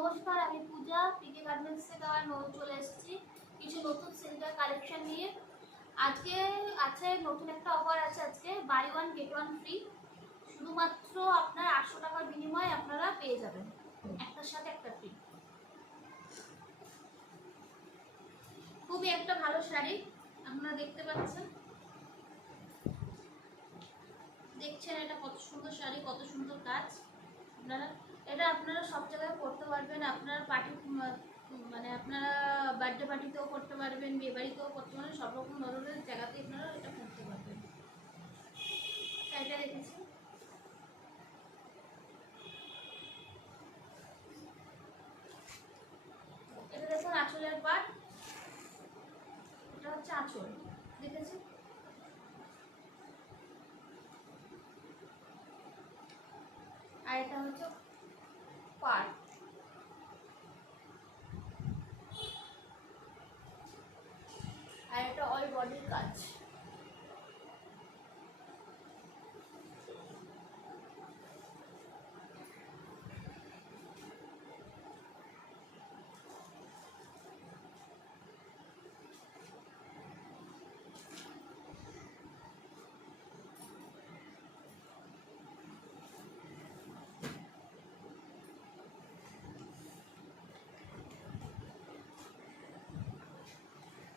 নমস্কার, আমি পূজা পিকে গার্মেন্টস থেকে আবার চলে এসেছি কিছু নতুন সেন্টার কালেকশন নিয়ে। আজকে আছে নতুন একটা অফার আছে, আজকে buy one get one free. শুধুমাত্র আপনার 800 টাকার বিনিময়ে আপনারা পেয়ে যাবেন একটার সাথে একটা ফ্রি। খুবই একটা ভালো শাড়ি, আপনারা দেখতে পাচ্ছেন, দেখছেন এটা কত সুন্দর শাড়ি, কত সুন্দর কাজ। আপনারা সব জায়গায় পরতে পারবেন। আপনার পার্টি মানে আপনারা বার্থডে পার্টিতেও করতে পারবেন, বিয়ে বাড়িতেও করতে পারবেন, সব রকম ধরনের জায়গাতে আপনারা এটা করতে পারবেন। শাড়িটা দেখেছি, এটা দেখুন আঁচলের পাট, এটা হচ্ছে আঁচল, দেখেছি। আর এটা হচ্ছে পাট, আর এটা অল বডির কাজ।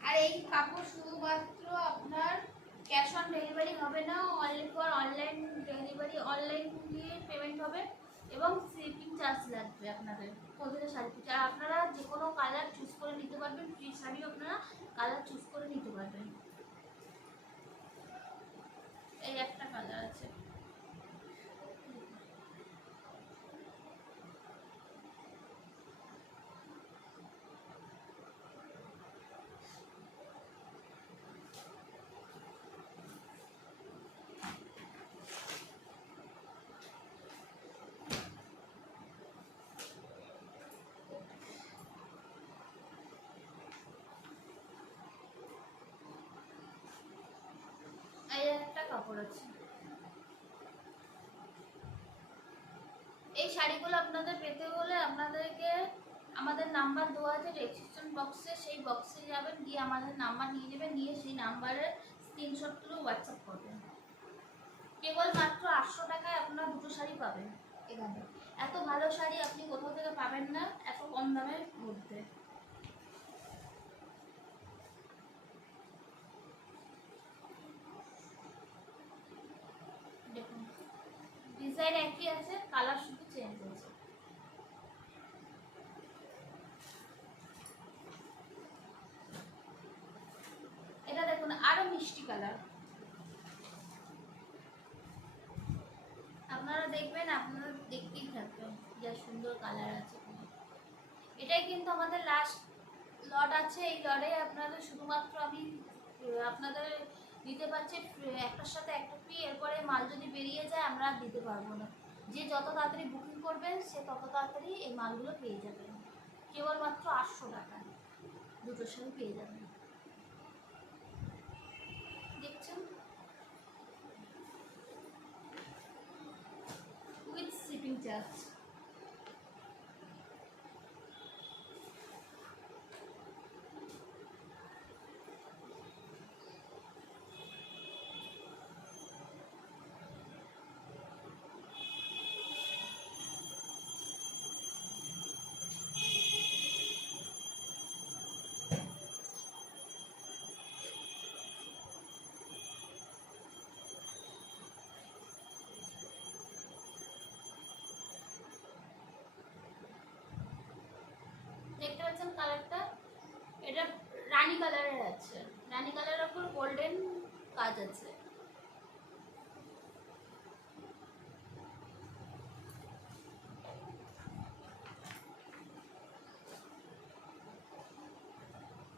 আর এই কাপড় শুধুমাত্র আপনার ক্যাশ অন ডেলিভারি হবে না, only for online delivery, online দিয়ে পেমেন্ট হবে এবং শিপিং চার্জ লাগবে আপনাদের প্রতিটা শাড়ি পিছু। আর আপনারা যে কোনো কালার চুজ করে নিতে পারবেন, ফ্রি শাড়িও আপনারা কালার চুজ করে নিতে পারবেন। এই একটা কালার আছে, এই একটা কাপড় আছে। এই শাড়িগুলো আপনাদের পেতে হলে আপনাদেরকে আমাদের নাম্বার দেওয়া আছে ডেসক্রিপশন বক্সে, সেই বক্সে যাবেন, গিয়ে আমাদের নাম্বার নিয়ে নেবেন, নিয়ে সেই নাম্বারের স্ক্রিনশট তুলে হোয়াটসঅ্যাপ করবেন। কেবল মাত্র 800 টাকায় আপনারা দুটো শাড়ি পাবেন এখানে। এত ভালো শাড়ি আপনি কোথাও থেকে পাবেন না এত কম দামের মধ্যে। দেখুন ডিজাইন একই আছে, কালার শুধু চেঞ্জ হয়েছে। এটা দেখুন আরো মিষ্টি কালার, আপনারা দেখবেন, আপনারা দেখতেই থাকবেন যা সুন্দর কালার আছে। এটাই কিন্তু আমাদের লাস্ট লট আছে, এই লটে আপনাদের শুধুমাত্র আমি আপনাদের দিতে পারছি একটার সাথে একটা ফ্রি। এরপরে মাল যদি বেরিয়ে যায় আমরা দিতে পারবো না। যে যত তাড়াতাড়ি বুকিং করবেন সে তত তাড়াতাড়ি এই মালগুলো পেয়ে যাবেন। কেবলমাত্র 800 টাকা দুটোর সাথে পেয়ে যাবেন। দেখছেন উইথ শিপিং চার্জ। দেখতে পাচ্ছেন কালারটা, এটা রানী কালারের আছে, রানী কালারের উপর গোল্ডেন কাজ আছে।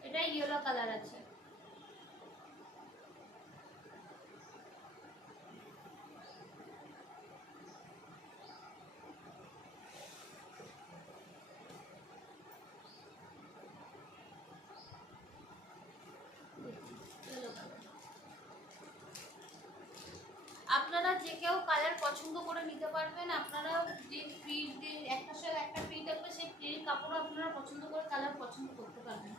এটা ইয়েলো কালার আছে। আপনারা যে কেউ কালার পছন্দ করে নিতে পারবেন। আপনারা যে ফ্রি একটার সাথে একটা ফ্রি থাকবে, সেই ফ্রির পছন্দ করতে পারবেন।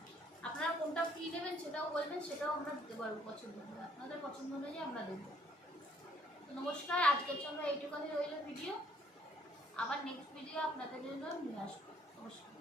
আপনারা কোনটা ফ্রি নেবেন সেটাও বলবেন, সেটাও আমরা দিতে পারবো পছন্দ করে, আপনাদের পছন্দ অনুযায়ী আমরা দেবো। তো নমস্কার, আজকের জন্য এইটুখানি রইল ভিডিও। আবার নেক্সট ভিডিও আপনাদের জন্য নিয়ে আসবো। নমস্কার।